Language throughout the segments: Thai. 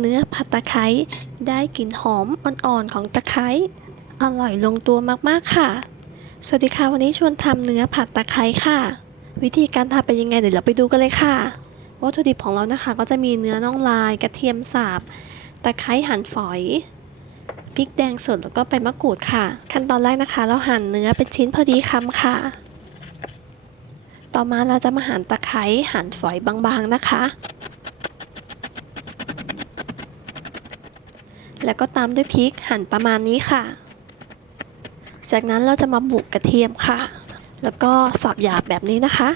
เนื้อผัดตะไคร้ได้กลิ่นหอมอ่อนๆของตะไคร้อร่อยลงตัวมากๆค่ะ สวัสดีค่ะวันนี้ชวนทำเนื้อผัดตะไคร้ค่ะ วิธีการทำเป็นยังไงเดี๋ยวเราไปดูกันเลยค่ะ วัตถุดิบของเรานะคะ ก็จะมีเนื้อน่องลายกระเทียมสับตะไคร้หั่นฝอยพริกแดงสดแล้วก็ใบมะกรูดค่ะ ขั้นตอนแรกนะคะ เราหั่นเนื้อเป็นชิ้นพอดีคำค่ะ ต่อมาเราจะมาหั่นตะไคร้หั่นฝอยบางๆนะคะ แล้วก็ตามด้วยพริกหั่นประมาณนี้ค่ะ จากนั้นเราจะมาบุกกระเทียมค่ะ แล้วก็สับหยาบแบบนี้นะคะ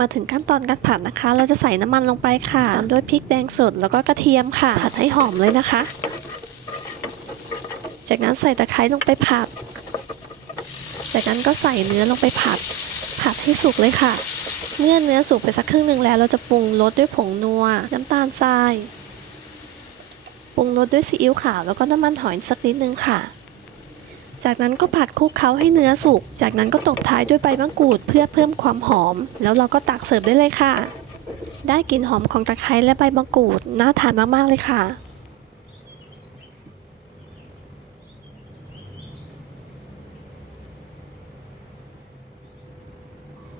มาถึงขั้นตอนการผัดนะคะ เราจะใส่น้ำมันลงไปค่ะตามด้วยพริกแดงสดแล้วก็กระเทียมค่ะ ผัดให้หอมเลยนะคะ จากนั้นใส่ตะไคร้ลงไปผัด จากนั้นก็ใส่เนื้อลงไปผัด ผัดให้สุกเลยค่ะ เมื่อเนื้อสุกไปสักครึ่งหนึ่งแล้ว เราจะปรุงรสด้วยผงนัว น้ำตาลทราย ปรุงรสด้วยซีอิ๊วขาวแล้วก็น้ำมันหอยสักนิดนึงค่ะ จากนั้นก็ผัดคลุกเคล้าให้เนื้อสุก จากนั้นก็ตบท้ายด้วยใบมะกรูดเพื่อเพิ่มความหอม แล้วเราก็ตักเสิร์ฟได้เลยค่ะ ได้กลิ่นหอมของตะไคร้และใบมะกรูดน่าทานมากๆเลยค่ะ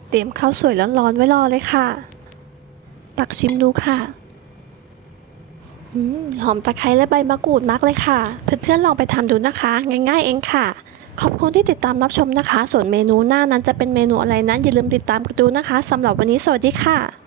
เตรียมข้าวสวยแล้วร้อนๆไว้รอเลยค่ะ ตักชิมดูค่ะ หอมตะไคร้และใบมะกรูดมากเลยค่ะ เพื่อนๆลองไปทำดูนะคะ ง่ายๆเองค่ะ ขอบคุณที่ติดตามรับชมนะคะ ส่วนเมนูหน้านั้นจะเป็นเมนูอะไรนั้นอย่าลืมติดตามกันดูนะคะสำหรับวันนี้สวัสดีค่ะ